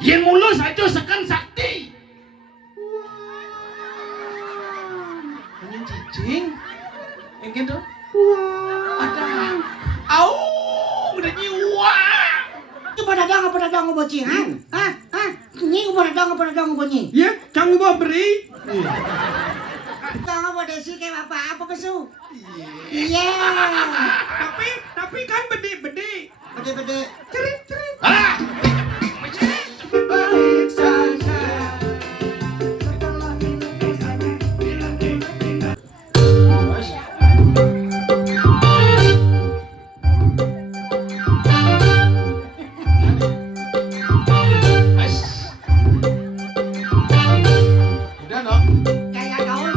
Yen mulus aja sekan sakti. Ini cicing. Yang gitu. Ada. Au, udah nyiwa. Coba dadang bocingan. Hah? Nyi coba dadang bonyi. Ya, jangan bawa beri. Jangan bawa desi kayak apa besu. Iya. Tapi kan bedi. Bede. Cerit. Ah. Balik sana. Udah dong. Kayak gaul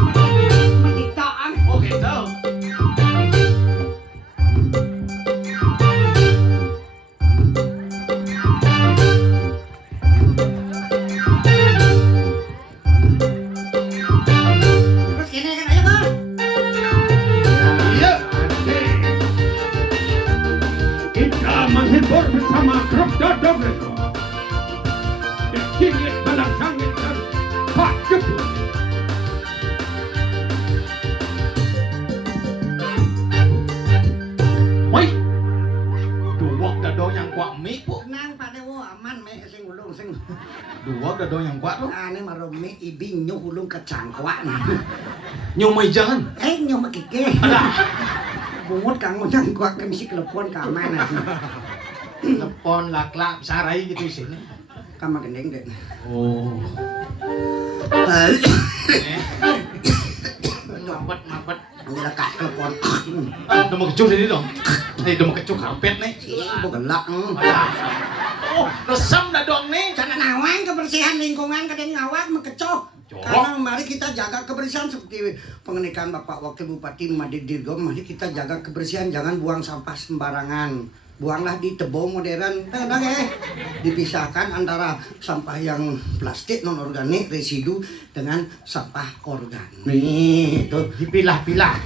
menditaan. Oh gitu. Terus gini kan ayo kan. Iya. Kita menghibur bersama grup Dodong Record. Kekinian Balang Sangit dan Pak Jepun. Woi. Duwak dado yang kuat mie po. Nang pada wo aman me sing ulung sing. Duwak dado yang kuat lo. Ane marome ibing nyu ulung kacang kuat. Nyumai jangan. Nyu makike. Bungut kang ngundang kuat ke misi telepon ka mana. Telepon lak sarai gitu sini. Kama gendeng deh. Oh. Mabet. Lekat telepon. Udah mau kecup ini dong. Udah mau kecup karpet nih. Bu gelak. Oh, resem dah dong nih. Karena nawang kebersihan lingkungan kadang ngawat mengecoh. Karena mari kita jaga kebersihan seperti pengenikan Bapak Wakil Bupati Madi Dirgo, mari kita jaga kebersihan, jangan buang sampah sembarangan. Buanglah di tebong modern, dipisahkan antara sampah yang plastik non organik residu dengan sampah organik. Nih, itu dipilah-pilah.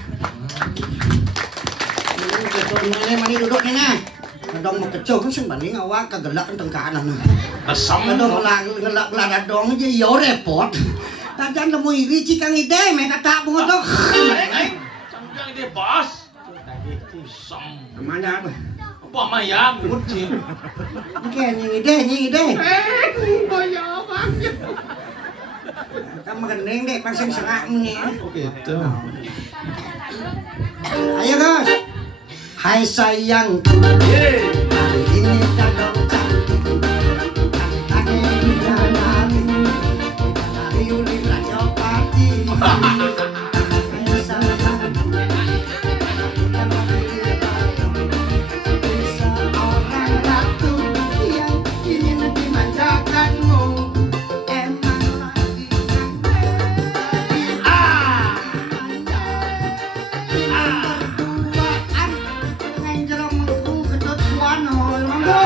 Ini mari duduk nih. Kadang mau kecil kan sembanding awak kagelak teng kanan. Resem Kadang ngelak dong aja yo repot. Tajan lemu iri cikang ide me kata bungotok. Cangkang ide bos. Tadi kusam. Mana apa? Apa mayang ngucin. Oke, nying ide. Boyo banget. Kamu gendeng deh, pasang serangnya. Oh gitu. Ayo guys. Hai sayang, Yeay. hari ini kadang cantik. Dari Uli Raja Pati. Seorang ratu yang ingin dimanjakanmu. Emang lagi berduaan dengan jeromku ketut wano mambo.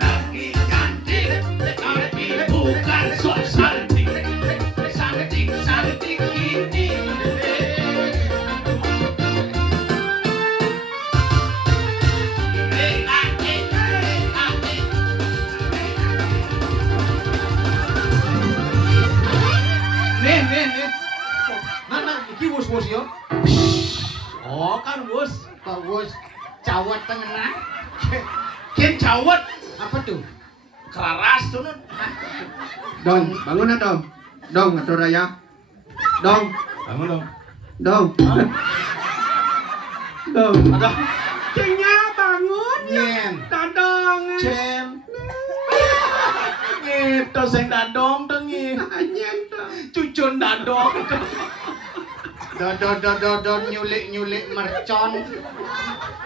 Lagi cantik, tapi bukan sok cantik. Cantik ini. Nih. Nah, iki bos yo. Oh, kan bos. Pak Bos, cawat tengah. Kian cawat. Apa tuh? Keraras tuh nun. Dong, bangun dong. Dong, atau raya. Dong. Bangun dong. Dong. Ada. Cengnya bangun. Nyen. Dadong. Cem. Gitu sing dadong tuh ngi. Anyen dong. Cucun dadong. Dodot nyulik mercon.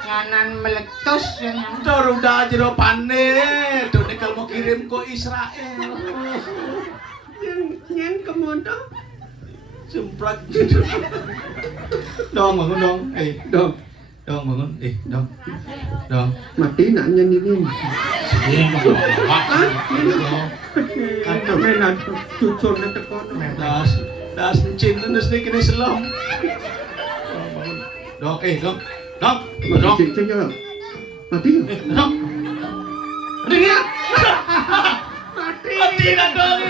Nganan meletus yang Tur udah jero pane. Tuh nih kalau mau kirim ke Israel. Nyen kemodo. Semprak. Dong bangun dong. Dong. Dong bangun. Dong. Mati nak nyen ini. Atau main cucur na tekon. Das mencin nus nih kini selam. Dong, dong. Mati cengnya. Mati. Dong. Udah ya. Mati. mati dah dong.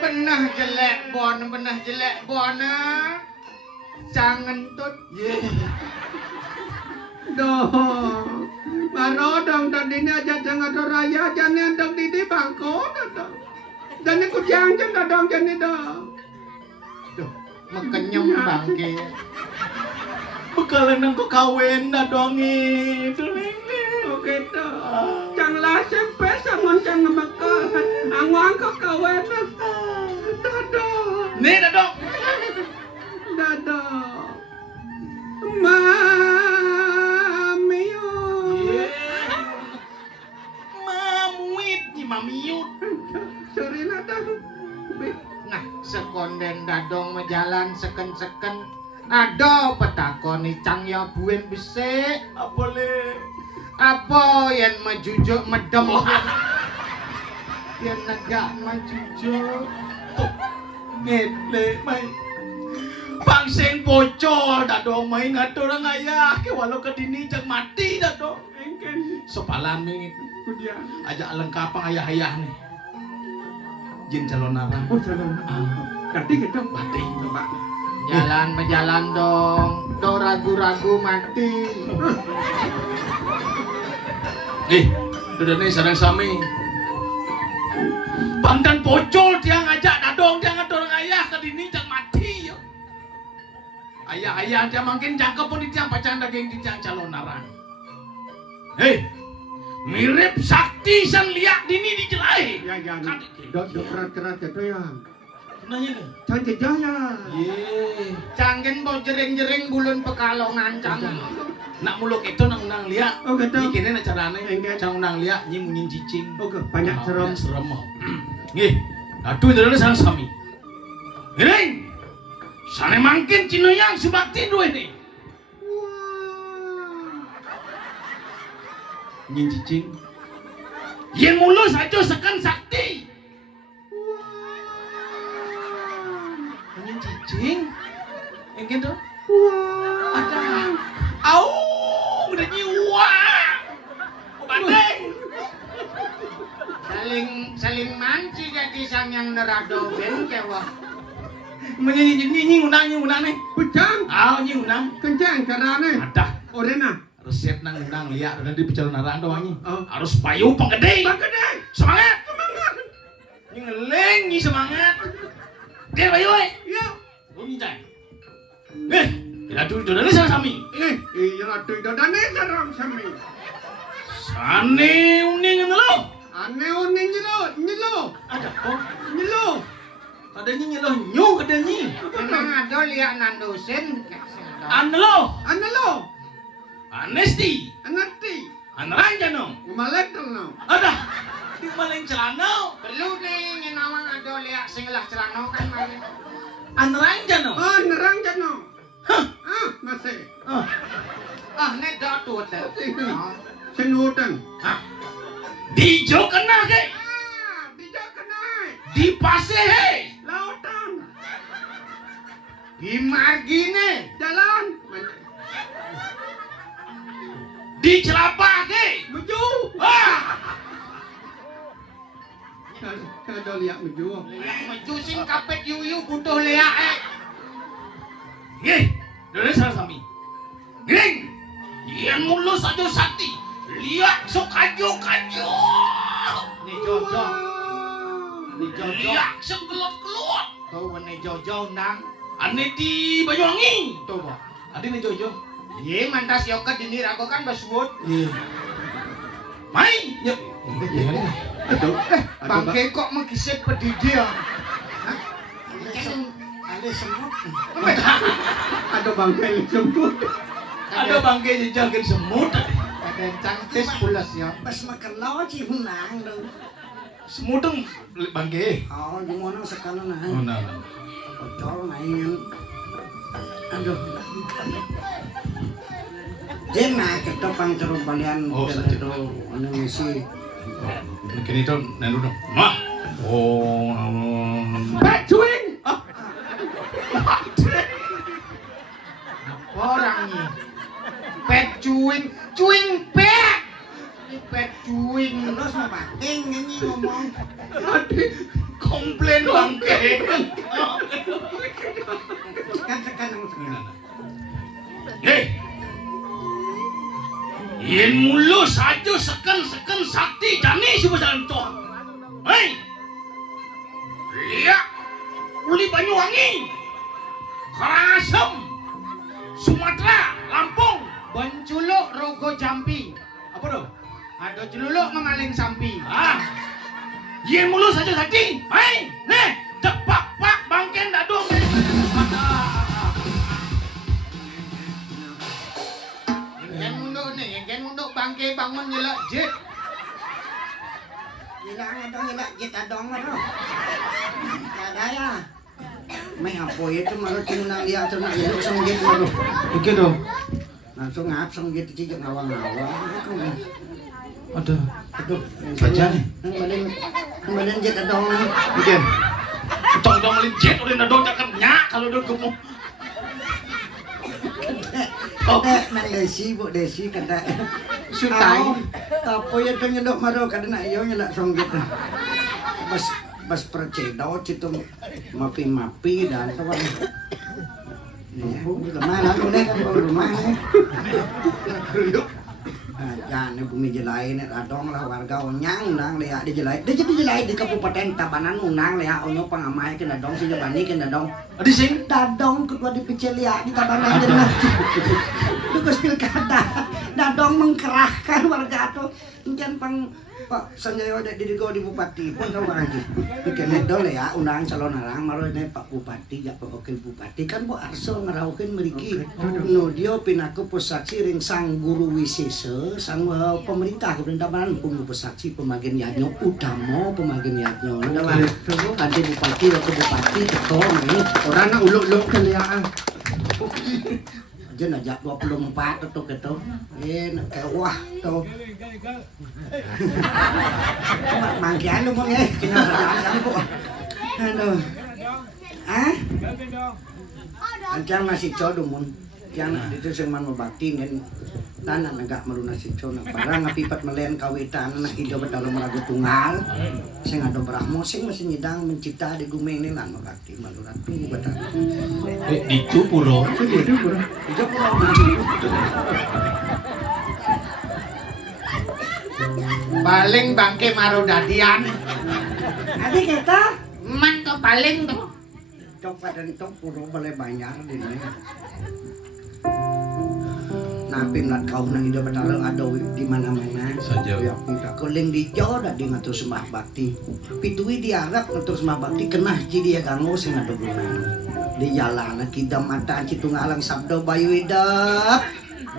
Benah jelek bon. Jangan tut. Dong. Maro dong tadi ni aja jangan ada raya jangan dong di bangko dong. Jangan ikut jangan dong jangan dong. Duh, mekenyem bangke. Bekalan nang ko kawin dah dong ni. Oke dah. Janganlah sampai sangon jangan makan. Angwang kau kawan. Dadah. Ni dah dong. Dadah. Mamiu. Mamuit ni mamiut. Sorry lah dah. Nah, sekonden dadong menjalan seken-seken. Ada petakon icang ya buen besek. Apa le? Apa yang majujuk medem? Yang negak majujuk. Ngele mai. Pangseng bocor dah dong main ngatur orang ayah ke walau kedini jang mati dah dong. Engken Sopalan ni kudia. ajak lengkapang ayah-ayah ni. Jin calon narang. Oh jalan. Nanti kita Mati Pak. Jalan berjalan dong. Do ragu-ragu mati. Dada ni sarang sami. Pandan bocor dia ngajak dadong dia ngatur orang ayah kedini jang mati yo. Ayah-ayah dia makin jangkep pun di tiang pacaran daging di tiang calon narang. Mirip sakti san liak dini dijelai. Ya. Do kerat-kerat itu ya. Kenanya ni? Cantik jaya. Ye. Canggin bo jering-jering bulun pekalongan cang. Nak muluk itu nak undang liak. Oh gitu. Bikinnya nak carane. Engke. Cang undang liak nyi munyin cicing. Oke, banyak serem. Serem mau. Nggih. Atuh itu sareng sami. Ngiring. Sane mangkin cino yang subakti dua ini. Nyin cicing. Yang mulus aja sekan sakti. Nyin cicing. Yang gitu. Ada. Au, udah nyiwa. Bandeng. Saling manci jadi sang yang nerado ben kewa. Nyi undang nih. Pucang. Nyi undang. Kencang carane. Ada. Orena. Resep nang undang liak dan di pecalan narang doang nyi. Oh. Harus payu penggede. Bagede. Semangat. Semangat. Nyi ngeleng nyi semangat. Dia payu we. Ya. Bunyi cai. Tidak dulu jodoh ni sama sami. Iya ratu dodane sarang sami. Sane uning ngelo. Ane uning nyelo. Ada kok. Nyelo. Kadanya nyelo nyu kadanya. Memang ada liak nandosen. Anelo. Anelo. Anesti. Anati. Anranjano. Umalek no. Ada. Di maling celana. Perlu nih nyenawang ada liak singlah celana kan maling. Anranjano. Oh, nerang jano. Hah. Masih. Nek dah tu ada. Senutan. Di jo kena ke? Bijak kenai. Di pase he. Lautan. Di margine. Jalan. Di celapa ke? Meju. Kada liak meju. Liak meju sing kapet yuyu butuh liak Nggih, dene salah sami. Ngiring. Yen mulus aja sakti. Liak sok kajo-kajo. Ni jojo. Liak sok kelot-kelot. Tuh wane jojo nang. Ane di Banyuwangi. Tuh ba. Ade ni jojo. Ye mantas yo ke dini rago kan baswut. Iya. Mai, yuk. Aduh, bangke kok mengisip pedidi ya. Ada semut. Ada bangke semut. Ada bangke jejagin semut. Ada cantik pulas ya. Pas makan lawa sih hunang dong. Semut dong bangke. Oh, gimana sekarang nah? Oh, nah. Bocor main. Aduh. Jena kita pangceruk balian itu anu misi. Kini tuh nelu dong. Mah. Oh. Bacuing. Orangnya. Pet cuing pet. pepet cuing. Terus mau bating nyanyi ngomong. Adik, Komplain bangke. Sekan nang. Hei. Yen mulu saja seken sakti jani sebesar itu. Hei. Lihat. Uli Banyuwangi. Karangasem. Sumatera, Lampung. Benculuk rogo jampi. Apa tuh? Ada celuluk memaling sampi. Ah. Yen mulu saja sakti. Hei. Nih, cepak pak bangken dadung. Yang untuk bangke bangun nyelak jet. Nyelak jet adong maro. Daya. May apa itu maro tinang dia ternak itu sanggit maro. Oke dong. Langsung ngap sanggit cijak ngawang-ngawang. Aduh. Aduh, Saja nih. Kembali jet adong. Oke. Cong-cong melinjet udah nadong tak kenyak kalau udah gemuk. Kada nang desi bu desi kada. Sutai. Apa ya tu nyedok maro kada nak iyo nyelak sanggit. Bas percedo citu mapi dan kawan. Nih, lemah lah udah kan rumah nih. Jangan bumi jelai nih radong lah warga onyang nang lihat di jelai. Dia jadi jelai di Kabupaten Tabanan unang lihat onyo pangamai kena dong sih jabani kena dong. Adi sing Dadong kedua di Pecelia di Tabanan jenah. Dukus pilkada. Dadong mengkerahkan warga tuh. Mungkin Pak Sanjaya ada di Bupati pun kau aja. Bikin dol ya undang calon orang malu ini Pak Bupati ya Pak Wakil Bupati kan Bu Arso ngeraukin meriki. No dia pinaku pesaksi ring sang guru wisesa sang pemerintah kemudian pun pesaksi pemagen yadnyo utama pemagen yadnyo. Ndawa kanti Bupati Wakil Bupati ketua ini Orang nak uluk-uluk keliaan. aja najak 24 atau gitu. Nak kewah tuh. Mangkian lu mong kena sadaan ko. Aduh. Ah? Ancan masih codo mon. Yang itu sing man mabakti ngen tanan agak maruna si codo barang ngapipat melen kawitan na hidup betalo marago tunggal. Sing ado brahmo sing masih nyidang mencipta di gumeng ni lan mabakti malurat tunggu betal. itu puro. Itu pura. Paling bangke maru dadian. Adik kita Man to paling to. coba dan tok puro boleh bayar dini. Napi melat kau nang hidup betalo ada di mana-mana. Saja. Ya kita keling di Jawa dah di ngatur sembah bakti. Pitui diarap ngatur sembah bakti kenah jadi dia ganggu sing ada guna. Di jalan kita mata citu ngalang sabdo bayu hidup.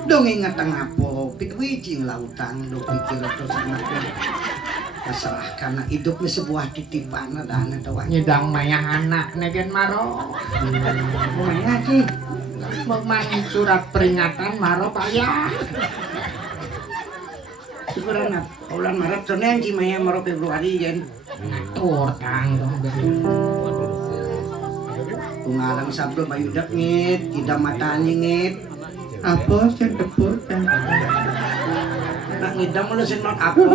Dong ingat ngapo pitui cing lautang do pikir terus anaknya. Masalah karena hidupnya sebuah titipan ada anak tawa. Nyedang maya anak negen maro. Maya sih. Memang surat peringatan maro payah. Syukuran bulan Maret Senin si Maya maro Februari kan. Ngatur kang dong. Tungalang sabdo bayudak ngit, tidak matanya ngit. Apa sih debut kan? Nak ngidam lu sing not apa?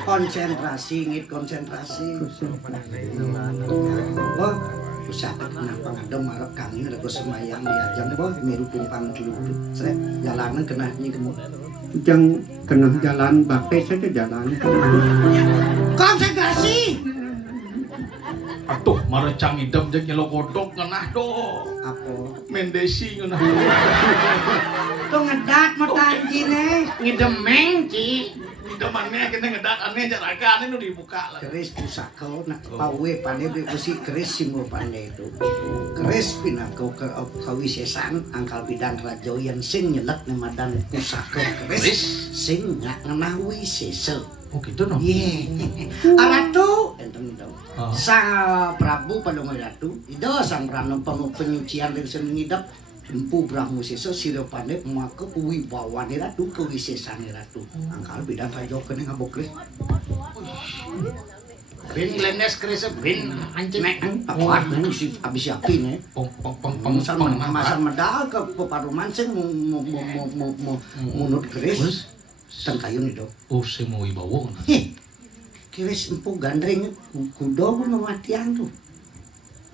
Konsentrasi ngit konsentrasi. Oh, usah kenapa ngadem marep kami ada semayang diajang boh miru tumpang dulu. Srek jalanan kena nyi kemu. Jang kena jalan bape saja jalan. Konsentrasi. Atuh marecang idem jeung nyelo kodok ngenah do. Apa? Mendesi ngenah. Tuh ngedat mata anjine. Ngidemeng ci. Idemannya kena ngedat aneh jaraga aneh nu dibuka lah. Keris pusaka nak pawe pandai besi keris simbol pandai itu. Keris pinako ke kawisesan angkal bidang rajoyan sing nyelek nemadan pusaka keris sing nyak ngenah wisesa. Oh gitu no. Ye. Aratu enten itu. Sang Prabu Padongo Ratu, ida sang prana penyucian dari seni ngidap empu Brahmo sesa sira pandai maka wibawane ratu kewisesane ratu. Angkal bidang raja kene ngabokres. Bin glendes kris bin anjing. Nek apa si abis api ne. Masal medal ke peparuman sing munut keris. Tengkayun itu. Oh, semua wibawa. Kiris empuk gandring kudo mematian tuh.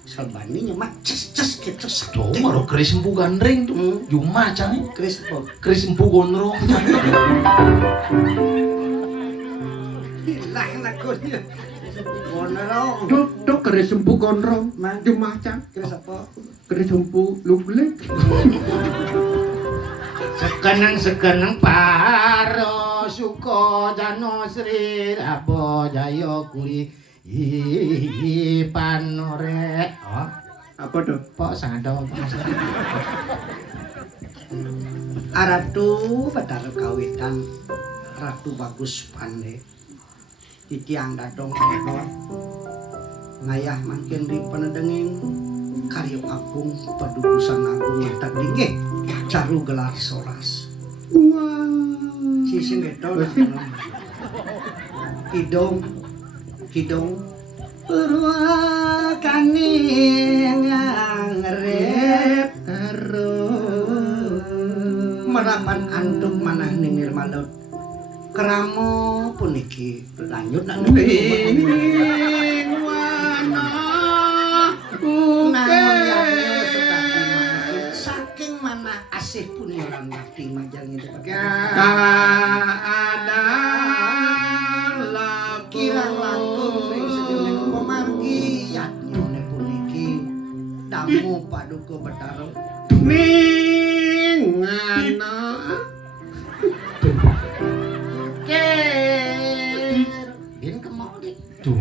Salbani nyemak ces gitu Tuh, sakit. baru keris empu gandring tuh. Juma cang. Kiris apa? Keris empu gondrong. Hilang lagunya. Gondrong. Dok keris sempu gondrong. Man. Jumacan. Kiris apa? Keris sempu lublek. Sekeneng paro suko jano sri rabo jayo kuri panore. Oh, Apa tuh? pok sado. Ratu Batar kawitan Ratu Bagus Pande Titiang dadong kaya ngayah makin di penedenging karyo apung padudusan agung tak dinggih caru gelar soras Wah. sising gitu hidung purwakani ngarep merapan antuk manah ningir malut keramo puniki lanjut nak Ing wana saking mana asih pun orang ngerti majang itu ada kirang langkung ring sedemikian pemargi yatnya ne puniki damu paduka betaro ning ana Bin kemodi. Tuh.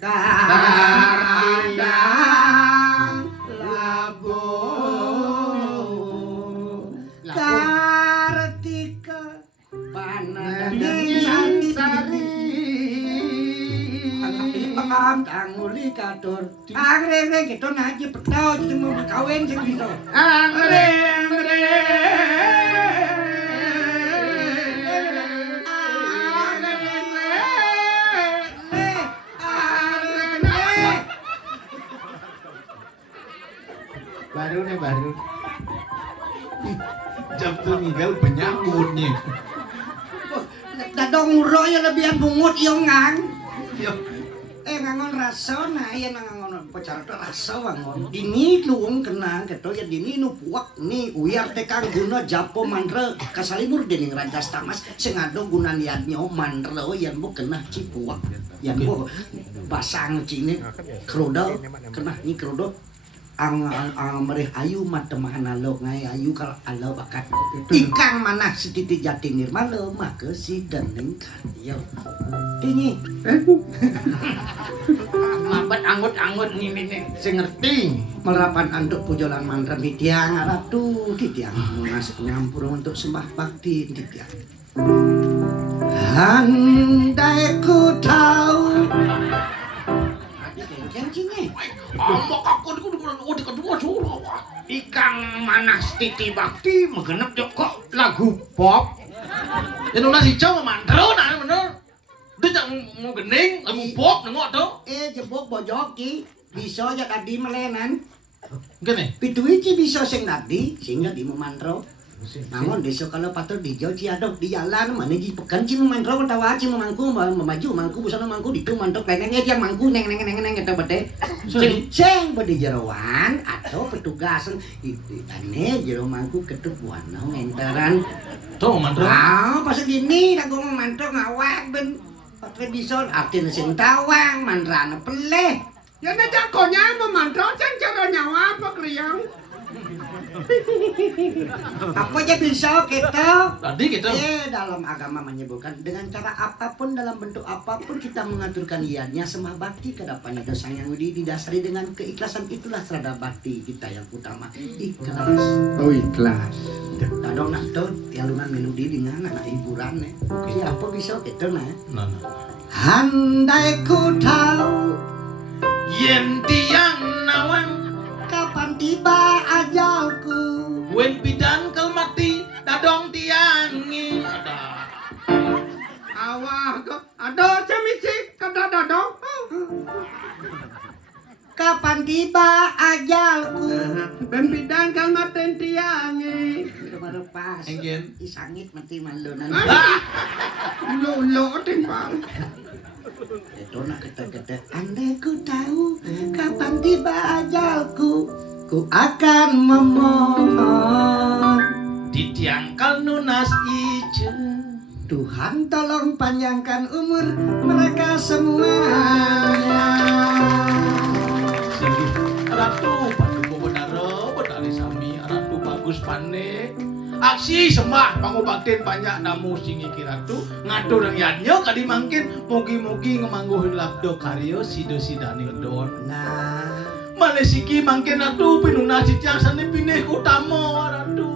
kadang labo kartika panadang sari tanguli kadur angreng gitu naji petau jadi mau kawin sing gitu Baru. Jam tuh ninggal penyambutnya. dadong muro ya lebihan bungut iyo ngang Yo. ngangon rasa nah iya ngangon pacar itu rasa wangon dini luung kena gitu ya dini nu puak nih uyar tekang guna japo mandre kasalimur dening raja tamas sengado guna niatnya mandre yang bu kena cipuak yang bu basang cini kerodol kena ni kerodol ang mereh ayu matemahan alo ngai ayu kalau alo bakat ikang mana setiti jati nirmalo maka si dening karyo ini Mabat anggut nih sing ngerti. merapan anduk pujolan mandra mitiang ratu titiang munas nyampur untuk sembah bakti titiang andai ku tahu adik kenceng sini Ambak aku di kedua suruh. Ikang manas titi bakti megenep kok lagu pop. Ya nuna si Jawa mandro nah bener. Dia jangan mau gening, lagu pop nengok tuh. jebok bojoki bisa ya tadi melenan Gini. pituici bisa sing tadi sehingga di memandro namun besok kalau patur di jauh ciadok di jalan mana di pekan cimu mandro tawa cimu mangku memaju mangku busana mangku di tu mantok lenengnya dia mangku neng kita bete sing bede jeroan atau petugas itu tane jero mangku ketuk buana ngenteran Tuh mandro. pas gini aku mantok ngawak ben patur bison artinya sing tawang mandrana peleh ya na jagonya memantau can cara nyawa apa kriang apa aja bisa kita Tadi gitu. dalam agama menyebutkan dengan cara apapun dalam bentuk apapun kita mengaturkan iannya sembah bakti kedepannya dosa yang didasari dengan keikhlasan itulah serada bakti kita yang utama ikhlas oh ikhlas dadong nak tuh yalunan melodi dengan anak hiburan siapa bisa kita nah Nah. handai ku tahu Yen tiang nawang, kapan tiba ajalku wen pidan kel mati, dadong tiangi. awah kok ada cemisi kada dadong kapan tiba ajalku ben bidang kalmaten tiangi pas. Enggen. Isangit mati malunan. Lo timbang. Itu nak kata-kata, andai ku tahu kapan tiba ajalku, ku akan memohon. Ditiangkal nunas ijo. Tuhan tolong panjangkan umur mereka semuanya. Singgi Ratu Paduka Benara Betari Sami Ratu bagus pane. Aksi sembah pangobaktin banyak namu singi Ratu ngatur yang yanyo kadi mangkin mugi-mugi ngemangguhin labdo karyo sido-sidani don. Nah, Malesiki mangkin Ratu pinuna sitiang sani pineh utama Ratu.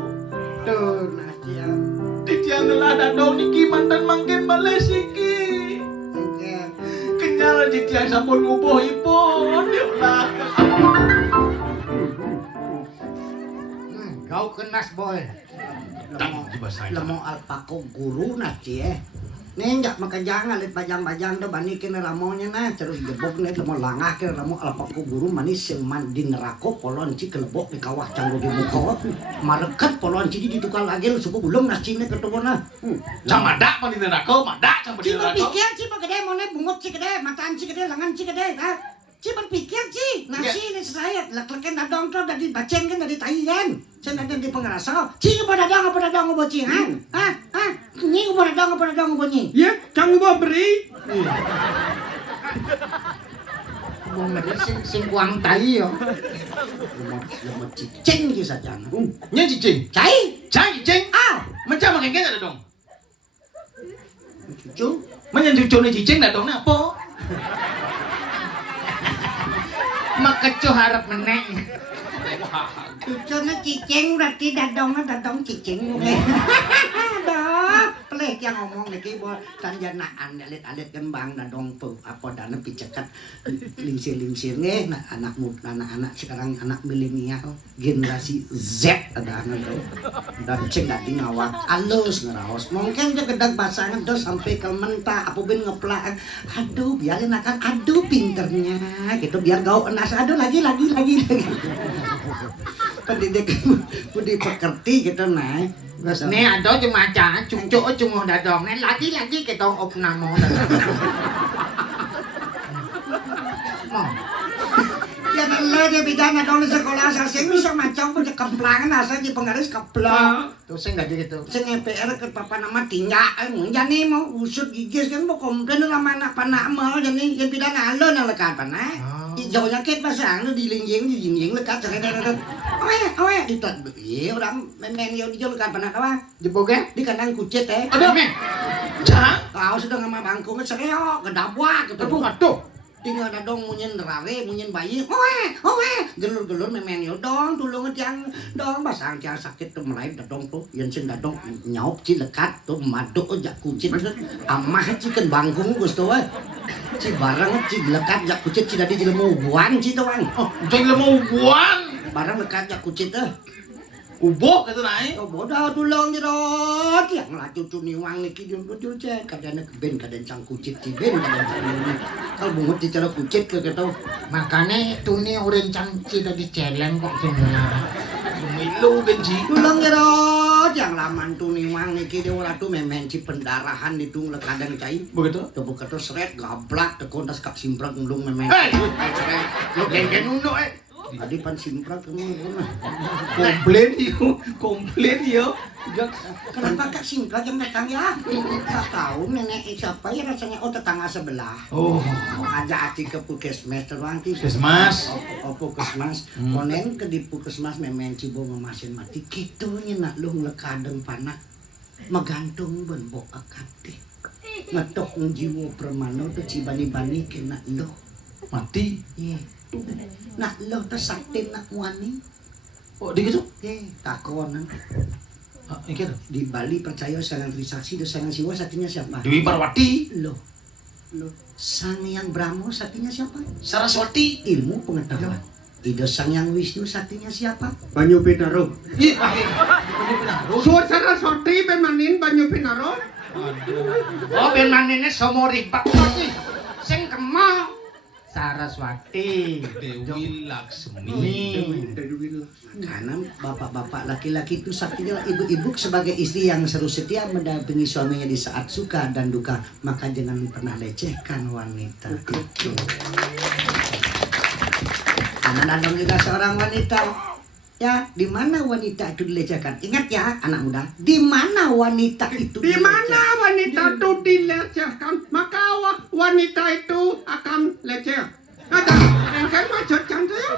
tuh Nasia. Titiang ngelah dadong niki mantan mangkin Malesiki. Engke. Kenyal titiang sampun ngubuh ipun diulah. Kau kenas boy. Lemo bahasa lemo alpako guru Nasia. Nih enggak makajang alit bajang-bajang do banikin ramonya nah terus gebok nih lemo langah ke lemo alpako guru manis seman di neraka polon ci kelebok di kawah canggo di muka mareket polon ci di tukang lagi lu suku belum nasine ketemu nah. Sama dak pan di neraka, madak sama di Ci neraka. berpikir ci gede mone bungut ci gede mataan ci gede lengan ci gede ha. Ci berpikir ci nasi ini saya lek-leken dadong to dari baceng kan dari taian. Sen ada di pengerasa. Ci pada dadong bo ci ha. Ha? Ni pada dadong bo ni. Ya, jangan bawa beri. Mau ngeri sing kuang tai yo. Lemo cicing ki saja. Nya cicing. Cai. Cicing. Ah, Macam makin ada dong. cucu. Menyen cucu ni cicing dah dong apa? Makeco harap meneng. Cucu na cicing berarti dadong cicing. Aduh, pelih yang ngomong niki bo tanjanaan alit-alit kembang dadong pe apa dana picekat lingsir-lingsir nge nah anak sekarang anak milenial generasi Z ada anak tuh dan ceng dadi ngawak alus ngeraos mungkin dia gedag basangan tuh sampai ke mentah apa ben ngeplak aduh biarin akan aduh pinternya gitu biar gau enas aduh lagi pendidikan budi pekerti gitu nah. Terus nih ada cuma cucu cuma dadong nih lagi kita opnamo. Mau. Ya nela dia bidana dong di sekolah saya bisa macam pun kemplangan asal di penggaris keplak. Tuh saya nggak gitu. Saya NPR ke papa nama tinggal, jadi mau usut gigis kan mau komplain sama anak panak mau jadi ya bidana alon yang lekat panak. Jauh nyakit pasang di linjing lekat ceret. Oe ditot. Iya orang main yo di jauh lekat panak apa? Jeboge Di kandang kucit Aduh, men. Cang. Kau sudah sama bangku ngesereo kedabwak gitu. aduh. Tinggal ada dong munyin rare, munyin bayi. Oe, gelur-gelur memen yo dong, tulung tiang dong basang tiang sakit tuh mulai dadong tuh, yang sing dadong nyaup ci lekat tuh maduk jak kucit amah ci kan bangkung gusto we. Ci barang ci lekat jak kucit ci dadi lemu buan ci tuh wan. Oh, jadi mau buang. Barang lekat jak kucit Ubok itu naik. Oh bodoh tulung jerot yang lah cucu niwang niki jujur cek kadang ben kadang cang kucit ci ben kadang cang kalau bungut di cara kucit ke gitu. Makanya itu nih orang cangci tadi celeng kok semua. Milu benci. Tulung jerot yang laman tuh niwang niki dia ora tuh memen ci pendarahan di tung lekadang cai. Begitu. Tuh begitu seret gablak tekon tas kak simprak ngelung memen. Hei, Seret. lu geng-geng nuno Adi pan simprak kamu pernah. komplain yo. Kenapa kak simprak yang datang ya? Tak tahu nenek siapa ya rasanya tetangga sebelah. Oh, Aja aci ke puskesmas teruang ki. Puskesmas. Oh puskesmas. Konen ke di puskesmas memen cibo ngemasin mati kitu nya nak lu lekadeng panak. Megantung ben bo akate. Ngetok jiwa permano tuh cibani-bani kena lo. Mati. Iya. Nak lo tersakti nak wani. Oh, di gitu. Takonan. Ini Di Bali percaya sangan Trisakti dan sangan Siwa satunya siapa? Dewi Parwati. Lo. Sang Yang Brahmo satunya siapa? Saraswati. Ilmu pengetahuan. Ida Sang Yang Wisnu satunya siapa? Banyu Pinaro. Iya, ini benar. Suara Saraswati pemanin Banyu Pinaro. Oh ben manene somo ribak kok sing kemau. Saraswati. Dewi Laksmi. Karena bapak-bapak laki-laki itu saktinya ibu-ibu sebagai istri yang seru setia mendampingi suaminya di saat suka dan duka, maka jangan pernah lecehkan wanita itu. Karena Danong juga seorang wanita. Ya, di mana wanita itu dilecehkan? Ingat ya, anak muda, di mana wanita itu Di mana dilecehkan? wanita itu dilecehkan, maka wanita itu akan leceh. Ada yang kan maksudkan saya.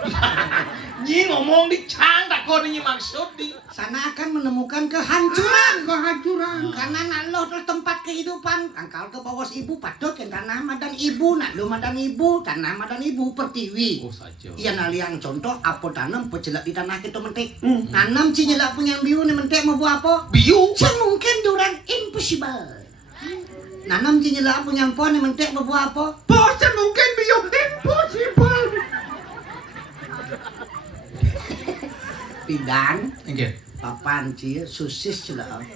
Nyi ngomong di cang tak kau nyi maksud di. Sana akan menemukan kehancuran. Kehancuran. Karena nalo itu tempat kehidupan. Kangkal ke bawah ibu padok yang tanah madan ibu, nak lu madan ibu, tanah madan ibu pertiwi. Oh saja. Iya naliang contoh apa tanam pecelak di tanah kita mentik. Nanam cinyelak punya biu nih mentik mau buat apa? Biu. Semungkin duran impossible. Nanam cinyelak punya pohon nih mentik mau buat apa? Bosnya mungkin biar impossible. Pidang, Oke. papan cie, sosis celak.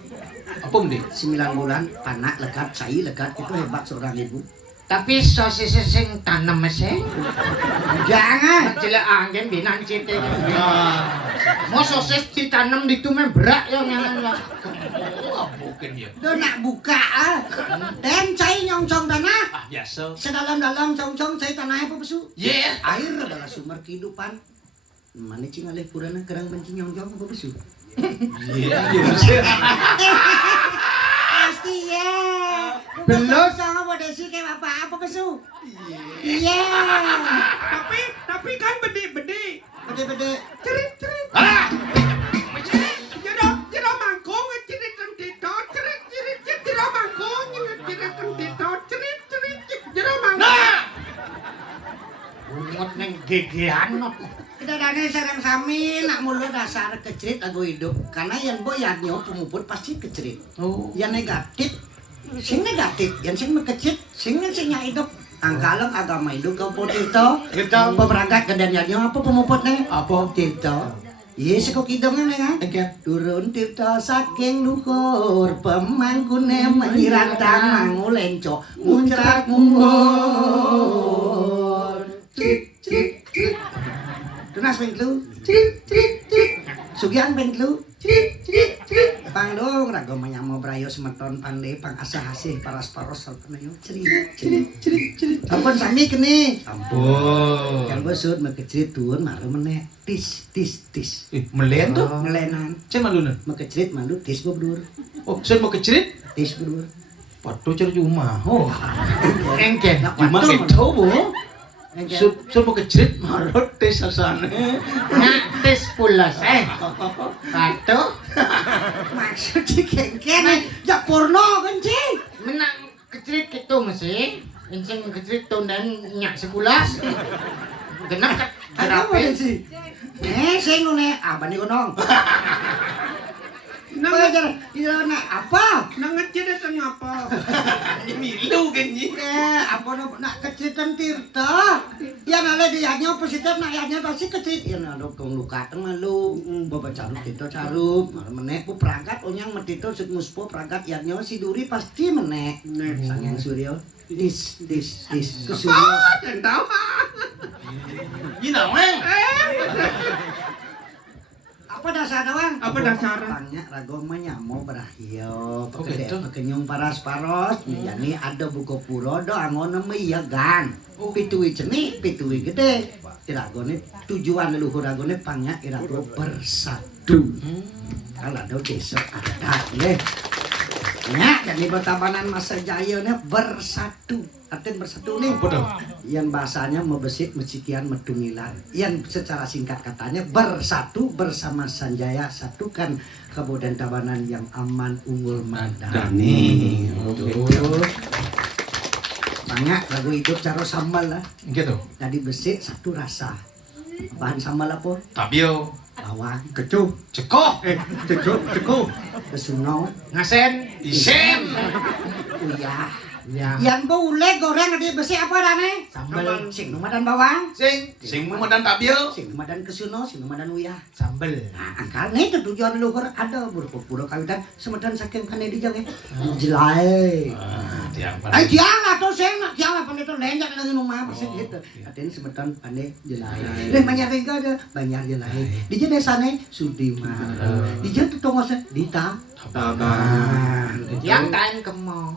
Apa mending? 9 bulan, panak lekat, cai lekat, itu hebat seorang ibu. Tapi sosis sing tanem sih. Jangan. Jelek angin binan cite. Nah. Mau sosis ditanam di tuh berak ya nyangan. Oh, mungkin ya. Dia nak buka ah. Dan cai nyong-cong tanah. Ah biasa. Sedalam-dalam cong-cong cai tanahnya apa besu? Yeah. Air adalah sumber kehidupan. Mana cing alih purana kerang benci nyong-cong apa besu? Iya. Iya. Pasti ya. Belum. Sama bodesi kayak apa besu? Iya. Tapi kan bedi-bedi. Bede-bede. Cerit-cerit. Ah. Jero mangkung cerit tentito, cerit-cerit jero mangkung cerit tentito, cerit-cerit jero mangkung. Nah. Ungut neng gegean. Kita dane sareng sami nak mulu dasar kecerit lagu hidup. Karena yang boyadnya pemuput pasti kecerit. Oh. Yang negatif, yang sing mekecit, sing hidup. Angkaleng agama hidup kau potito. Kita Pemeragat kedaniannya apa pemuputnya? apa? Tito. Yes, kok kidongnya kan? Oke. Turun tirta saking luhur, pemangkune menyirantang mangulenco, muncrat munggul. Cik cik cik. Tunas pengklu. Cik cik cik. Sugihan pengklu. Cik cik cik. Pang dong rago menyamo brayo semeton pandai pang asah asih paras-paros salpenayo cerit cerit cerit cerit. Ampun sami kene. Ampun. Yang besut mekecrit turun malu meneh tis tis tis. Melen tuh. Ngelenan. Cen malu nih. Mekecrit malu tis bobdur. Oh, saya mau kecerit. Tis bobdur. Patu cari cuma. Oh. Engken. Cuma gitu, Bu. Saya mau kecerit marot tes asane. Ngatis pulas Patu. Maksud si kengken ya porno kan sih. Menang kecerit gitu mesti. Incing kecerit tuh dan nyak sebulas. Genap kan. Apa sih? Sing ngene apa nih gunung? Belajar apa? Nang ngecerit ngapa? Milu kan ji. Apa nak keceritan tirta? Ya nale dianya positif nak yanya pasti kecerit. Ya nalo kong luka malu. Bapak carut itu carut. Menek ku perangkat onyang metito sut muspo perangkat yanya si duri pasti menek. Sangyang Suryo. Dis ke Suryo. Dan tahu. Gina weng. Apa dasar doang? Apa dasar? Tanya ragomanya mau berahio. Oh, gitu. Pekenyung paras-paros. Yani ada buku puro do angon iya gang. Pitui ceni, pitui gede. Iragone tujuan leluhur ragone pangnya irago bersatu. Kalau ada besok ada deh. Ya, jadi Betabanan Masa Jaya nih bersatu. Artinya bersatu nih. Betul. Yang bahasanya mebesit mecikian medungilan. Yang secara singkat katanya bersatu bersama Sanjaya satukan Kabupaten Tabanan yang aman unggul madani. Betul. Banyak lagu hidup cara sambal lah. Gitu. Tadi besi satu rasa. Bahan sambal apa? Tapio. Bawang, Kecuh. Cekok. Cecuh. besuno, Ngasen. Isen. uyah, Ya. Yang boleh goreng di besi apa rane? Sambal. Sing numadan bawang, Sing medan tabil. sing numadan kesuno, sing numadan uyah. Sambal. Nah, angkane itu tujuan luhur ada pura kawitan semedan saking kane dijang jelai. Tiang Ay diang atau sing nak diang apa itu lenjak lagi rumah pasti gitu. Katanya semedan pandai jelai. Leh banyak rega ada banyak jelai. Di desane Sudiman. Di tetongose Dita. Yang kain kemong.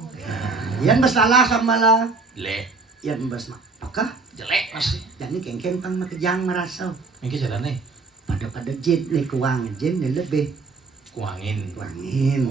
Yan bas lala sambala. Le, Yan bas apakah? jelek masih. Yani kengkeng pang makejang merasa. Mungkin jalannya Pada jet nih kuang jet nih lebih kuangin. kuangin.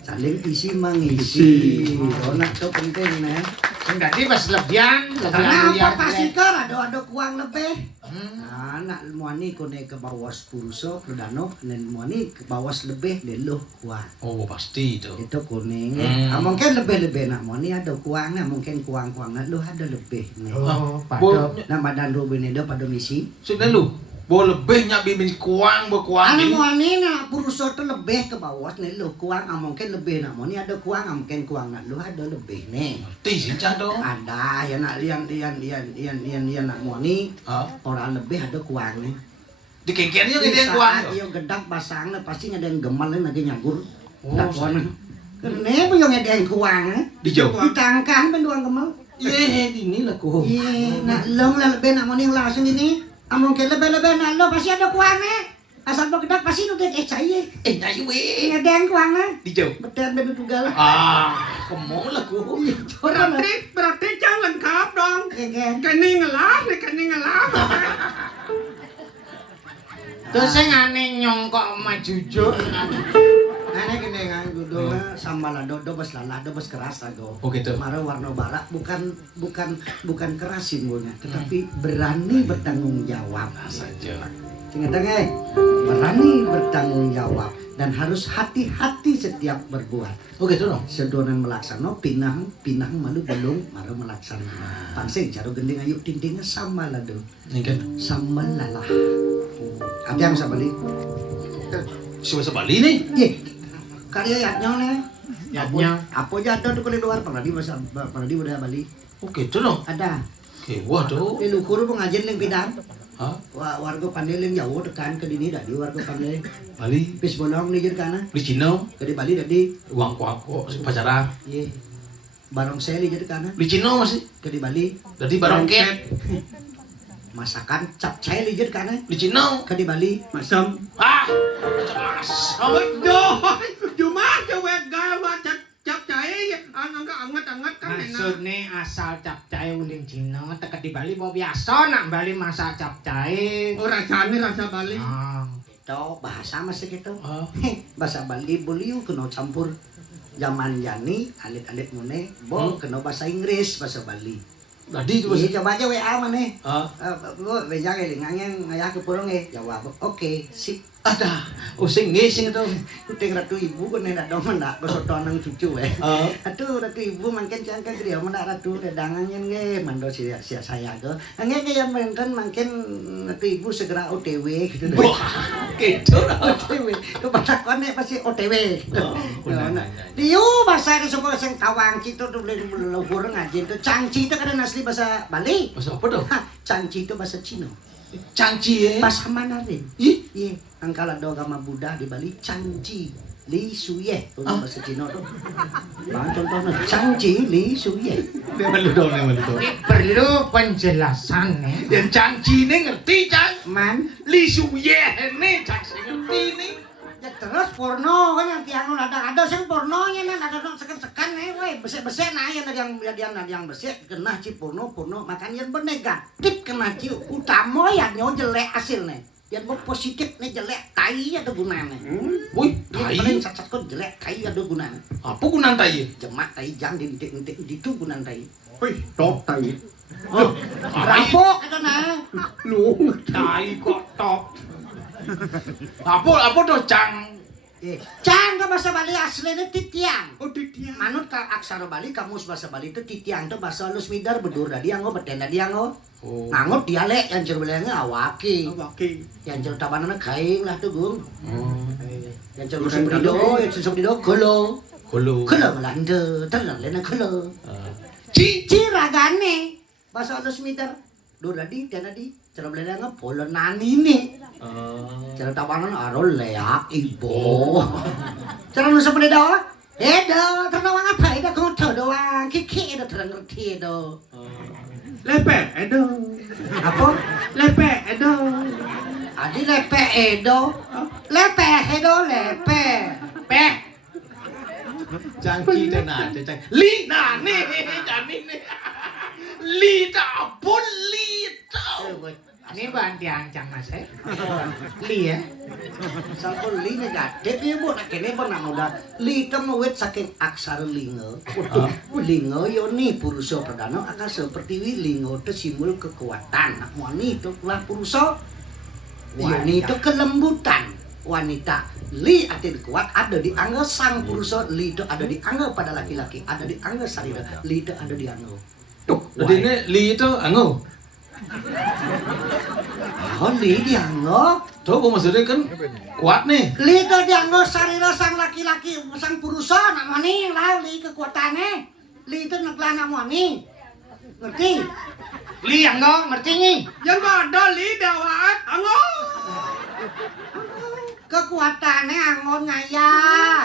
Saling isi mengisi. Donak tuh penting nih. Enggak pas lebihan Karena uyah, apa pasti jelek. kan ada kuang lebih. Hmm. Anak muani ko ke bawah 10 dano nen muani ke bawah lebih delo kuang. Oh pasti itu. Itu kuning. Mungkin lebih nak muani ada kuangnya mungkin kuang-kuang lu ada lebih nih. Oh, Bo, pada. Nah badan Ruben itu pada misi. sudah lu. Bo lebih nyak bimin kuang Anu berkuangin. muani na puruso tu lebih ke bawah nih lu kuang mungkin lebih nak muani ada kuang mungkin kuang nak lu ada lebih nih. Ngerti sih cado. Ada ya nak lian nak muani Hah? orang lebih ada kuang nih. Di kengkernya gitu yang kuang. Iyo gedak basang pasti ada yang gemal lagi nyagur. Oh, Takon. Kene bu yang ada yang kuang. Dijauh. Ditangkan penduang gemal. Iya, ini lah ku. Iya, nak long lah lebih nak muani langsung ini. Mungkin lebih nak lo pasti ada kuangnya. Asal gedak pasti udah cahaya. Nyayu Ini ada yang kuangnya. Dijauh. Betul betul tugal. Kemong lah ku. Orang Berarti jangan lengkap dong. Kengken. Kening ngelah. Terus sing aneh nyongkok sama jujur. Ane kene ngan gudo sambal do bes lala do bes keras ago. Oh gitu. Maro warna barak bukan keras simbolnya, tetapi berani bertanggung jawab. Saja. Ingat berani bertanggung jawab dan harus hati-hati setiap berbuat. Oh gitu dong. Sedonan melaksana pinang malu belum maro melaksana. Pangsing caro gending ayu tintingnya sama lado. Ini kan. Sambal lalah. Ada yang sabali? Siapa Bali nih? Ye. Karya yatnya nih. Yatnya. Apa aja ada di luar pernah di budaya Bali. Oh gitu dong. Ada. Oke, waduh. Leluhur pengajian yang bidang. Hah? Warga pandai yang jauh tekan ke dini dari warga pandai. Bali. Pis bolong nih kana. Di Cina. Ke di Bali dari. Uang kuako pacaran. Ye. Barong seli jadi kana. Di Cina masih. Ke di Bali. Jadi barongket. Masakan capcay jadi kana. Di Cina. Ke di Bali. Masam. Ah. Mas. Cuma cewek gawa cap cai anget kan enak. Maksudnya asal capcay uling Cina teket di Bali mau biasa nak Bali masak capcay. Oh rasanya rasa Bali. Ah. Itu bahasa masih gitu. Ah. Bahasa Bali boleh kena campur. Zaman jani alit-alit mune bo kena bahasa Inggris bahasa Bali. Tadi itu Iya coba aja WA mana? Ah. Gue beja kayak ngangen ngayah ke purung jawab. Oke, sip. Ada. Oh sing ngising itu. Kuting ratu ibu kan nak dong nak kesotoan nang cucu Ah. Aduh ratu ibu makin cangkang dia mana ratu redangannya nge mando si saya go. Nge yang makan makin ratu ibu segera OTW gitu. Wah, gitu. OTW. Itu bahasa kone pasti OTW. Benar. Diu bahasa itu semua sing tawang itu tuh leluhur ngaji itu cangci itu kan asli bahasa Bali. Bahasa apa dong? Cangci itu bahasa Cina. Cangci ya. Bahasa Mandarin. Ih, Iya, angkala do agama Buddha di Bali Cangci Li Suye itu bahasa Cina tuh. Bang contohnya Cangci Li Suye. dia malu dong. Ini perlu penjelasan ya. Yang cangci ini ngerti cang. Man, Li Suye ini cangci ngerti nih. ya terus porno kan yang tiang ada sing pornonya nih ada sekan-sekan nih, weh besek-besek nah yang besek kena ci porno makanya bernegatif kena ci utama ya nyo jelek hasilnya. Yang mau positif nih jelek tai ada gunanya. Wih, Yang tai. paling sat-sat jelek tai ada gunanya. Apa gunaan tai? Jemak tai jang dintik-dintik itu gunaan tai. Wih, top tai. Oh, Rampok itu nah. Lu tai kok top. Apa tuh cang? Cang ke bahasa Bali aslinya titiang. oh dia. Manut ke aksara Bali kamus bahasa Bali itu titiang itu bahasa halus midar bedur dadi anggo beten dadi anggo. Oh. Ngangot dialek yang cerbelengnya awaki. Awaki. Yang cer tabanana gaing lah tuh gung. Oh. Yang cer subrido golo. Kolo. Melanda, terang lena kelo. Ci. Ciragane. Bahasa halus meter. Doradi, tenadi, cara belanda ngepolo nani nih. Cara tawanan arol leak ibo. Cara nusa pada dawa. Edo, terang apa? Edo kau tahu doang. Kiki edo terang ngerti edo. Lepek edo. Apa? Lepek edo. Adi lepe edo. Lepe edo lepe. Peh. Cangki tenan, cang. Lina nih, kami nih. Lita pun lita. Ini banti ancang mas Li ya. Sangko linga gade dia bu nak kene pernah muda. Li kemawet saking aksara linga. Linga yoni purusa perdana akan seperti linga itu simbol kekuatan. Nak wani itu lah purusa. Wani itu kelembutan. Wanita li arti kuat ada di angga sang purusa, li itu ada di angga pada laki-laki, ada di angga sarira, li itu ada di angga. Tuh, jadi ini li itu anggo. Oh li di angga. Tuh, maksudnya kan kuat nih. Li itu di angga sarira sang laki-laki, sang purusa, nak wani lah li kekuatannya. Li itu naklana wani. Ngerti? Li yang dong, ngerti nih. Yang ada li dawat. Anggo. Kekuatannya angon ngaya.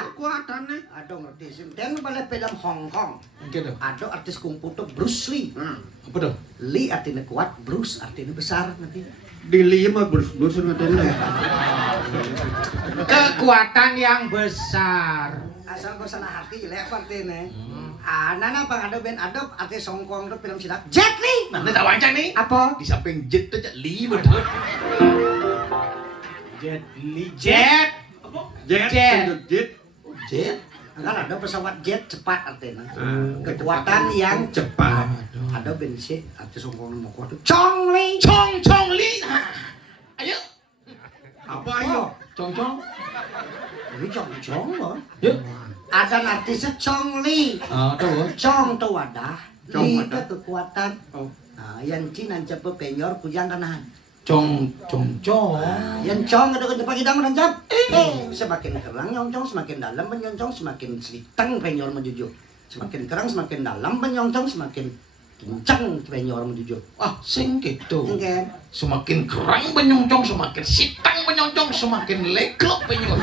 Kekuatannya. Aduh ngerti sih. Dan balik film Hong Kong. Gitu. Ada artis kungfu tuh Bruce Lee. Apa tuh? Lee artinya kuat, Bruce artinya besar nanti. Di lima burs ngetele. Kekuatan yang besar. Asal kau salah hati jelek artinya. Nana bang ada band adop artis Hong Kong tuh film silat. Jet Li. Nah, ini tak wancang nih. Apa? Di samping jet tuh li betul. Jet li Jet. Jet. Jet. Jet. Kan ada pesawat jet cepat artinya. Kekuatan yang cepat. ada bensin artis Hong Kong mau kuat tuh. Chong Li. Chong li. Ayo. Apa ayo? Chong. Ini Chong loh. Yuk. Ada artisnya Chong Li. Tahu. Chong tuh wadah. Chong Li wadah. itu kekuatan. Oh. Nah, yang Cina cepet penyor kujang kanan. Chong. Yang cong ada kejepang hidang menancap. Semakin kerang nyongcong semakin dalam penyoncong semakin sitang penyor menjujuk. Semakin kerang semakin dalam penyoncong semakin kencang penyor menjujuk. Ah, sing gitu. Enggak. Semakin kerang penyoncong, semakin sitang penyoncong, semakin leklok penyor.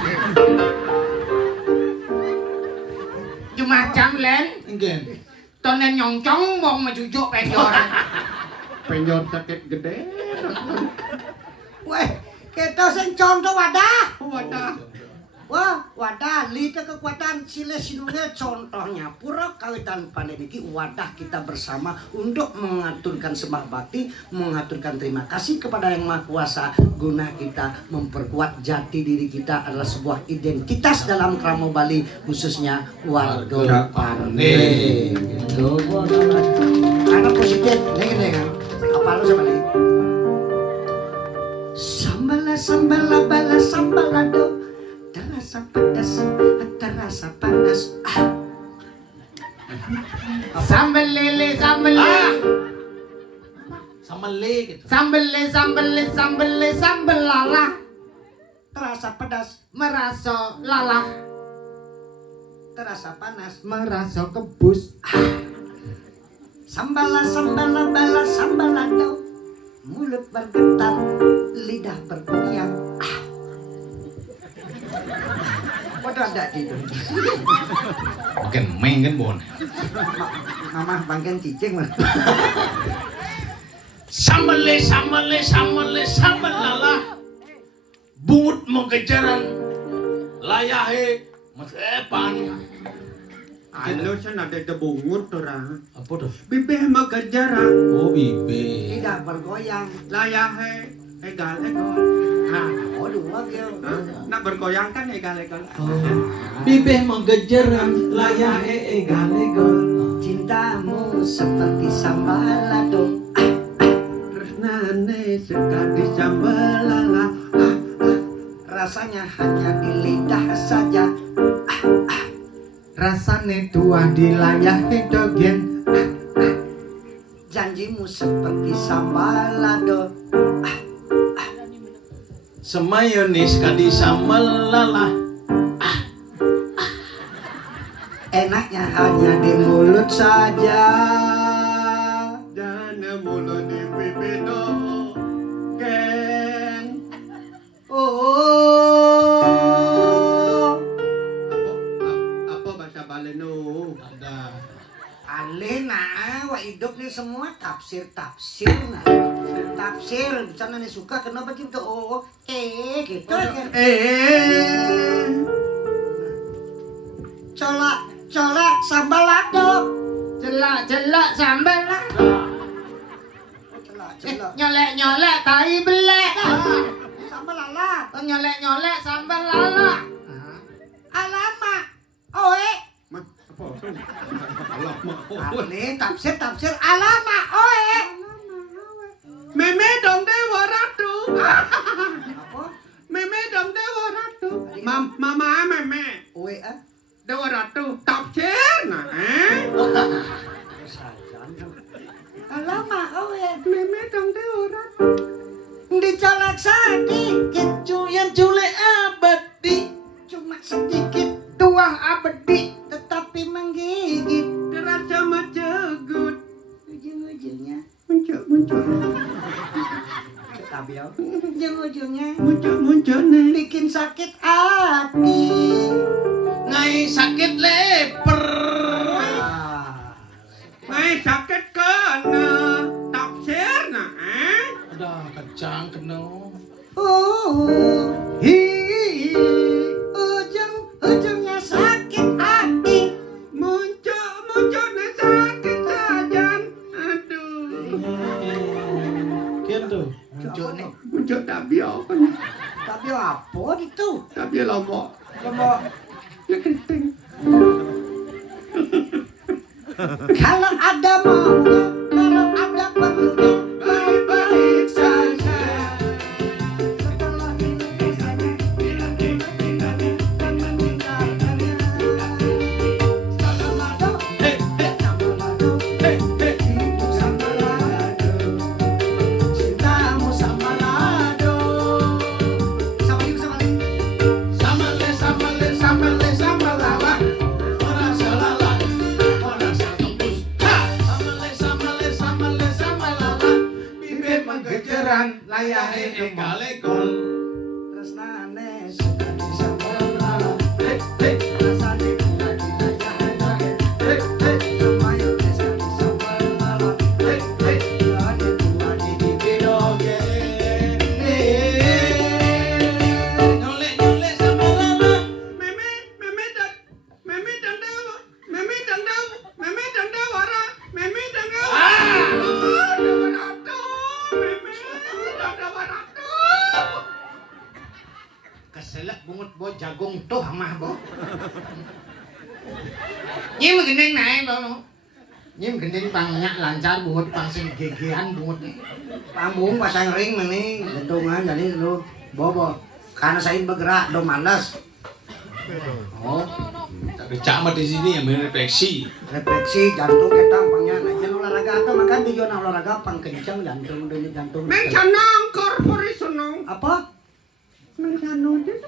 Macam len. Enggak. Tonen nyongcong mau menjujuk penjoran. Penyor sakit gede. Weh, kita sing cong tuh wadah. Wadah. Wah, wadah li itu kekuatan sile sinunge contohnya pura kawitan pandemiki wadah kita bersama untuk mengaturkan sembah bakti, mengaturkan terima kasih kepada Yang Maha Kuasa guna kita memperkuat jati diri kita adalah sebuah identitas dalam Kramo Bali khususnya warga Pane. Gitu. Karena positif nih kan. Apa lu sama nih? Sambala bala sambalado. Terasa panas. Sambal lele. Sama le gitu. Sambal lala. Terasa pedas, Merasa lalah. terasa panas. Merasa kebus. Sambala bala sambalado. Mulut bergetar, lidah bergoyang. Waduh ada di itu. Makin main kan bon. Mama bangken cicing mah. Sambale lala. Bungut mengejaran. Layahe mesepan. Ano siya na bungut orang. Apa tuh? Bibih magajaran. Oh, bibe. Tidak bergoyang. Layahe. Egal. Oh dua dia. Nak bergoyang kan egal. Bibe mengejaran. Layahe egal. Cintamu seperti sambalado. Resnane sekali sambalala. Rasanya hanya di lidah saja. Rasane dua di layah dogen. Janjimu seperti sambalado. Semayonis kadi sambal lala. enaknya hanya di mulut saja. Jana mulut di pipi dogen. Oh, Apa bahasa Baleno? Ada. alena wa hidup ni semua tafsir nah. Tafsir sana ni suka kenapa gitu gitu kan. Colak sambal lado. Celak sambal lah. Celak. Nyolek tai belek. Sambal lala. Nyolek sambal lala. Alamak. Oe. Apa? Alamak. Ini tafsir alamak. Oe. Meme dong Dewa Ratu. Apa? Meme dong Dewa Ratu. Mama meme. Oe Dewa Ratu tafsir nah Alamak. Oe. Meme dong Dewa Ratu. Dicolak sedikit Cuyan culek abadi. cuma sedikit tuang abadi tetapi menggigit Terasa mencegut. ujung-ujungnya Muncul. tabiau ujung-ujungnya Muncul nih. bikin sakit hati. Ngai sakit leper. Sakit kena tafsir nah Ada kacang kena. Ujung-ujungnya sakit hati. Muncul nih sakit sajan. Aduh. Kian tuh. Muncul tabiau kan. Tapi apa itu? Tabiau lombok. Lombok. Ya kenting. Kalau ada maunya, kalau ada perlunya, baik-baik saja. Setelah ini biasanya tinggalkannya dan meninggalkannya. Sambal lado, sambal lado, itu sambal lado. Cintamu sambal lado. Sambal lala. Orang salala. Orang satembus. Sambal lala. Bibir menggejeran. Layahe ekalekol. Tresnane suka disambal lado. Rasane lagi Mayonnaise kali sambal lado. Lagi lagi di bidoge. Nyolek sambal lala. Keselak bungut bo jagung tuh mah bo. Nyim gending nae bo. Nyim gending banyak lancar bungut pang sing gegehan bungut. Pambung pasang ring meni gantungan jadi lu bobo karena saya bergerak do malas. Oh, Tapi camat di sini yang merefleksi. refleksi jantung kita pangnya naiknya olahraga atau makan tujuan olahraga pang kencang jantung denyut jantung. Mencanang corporation. Apa? Mencanang deh.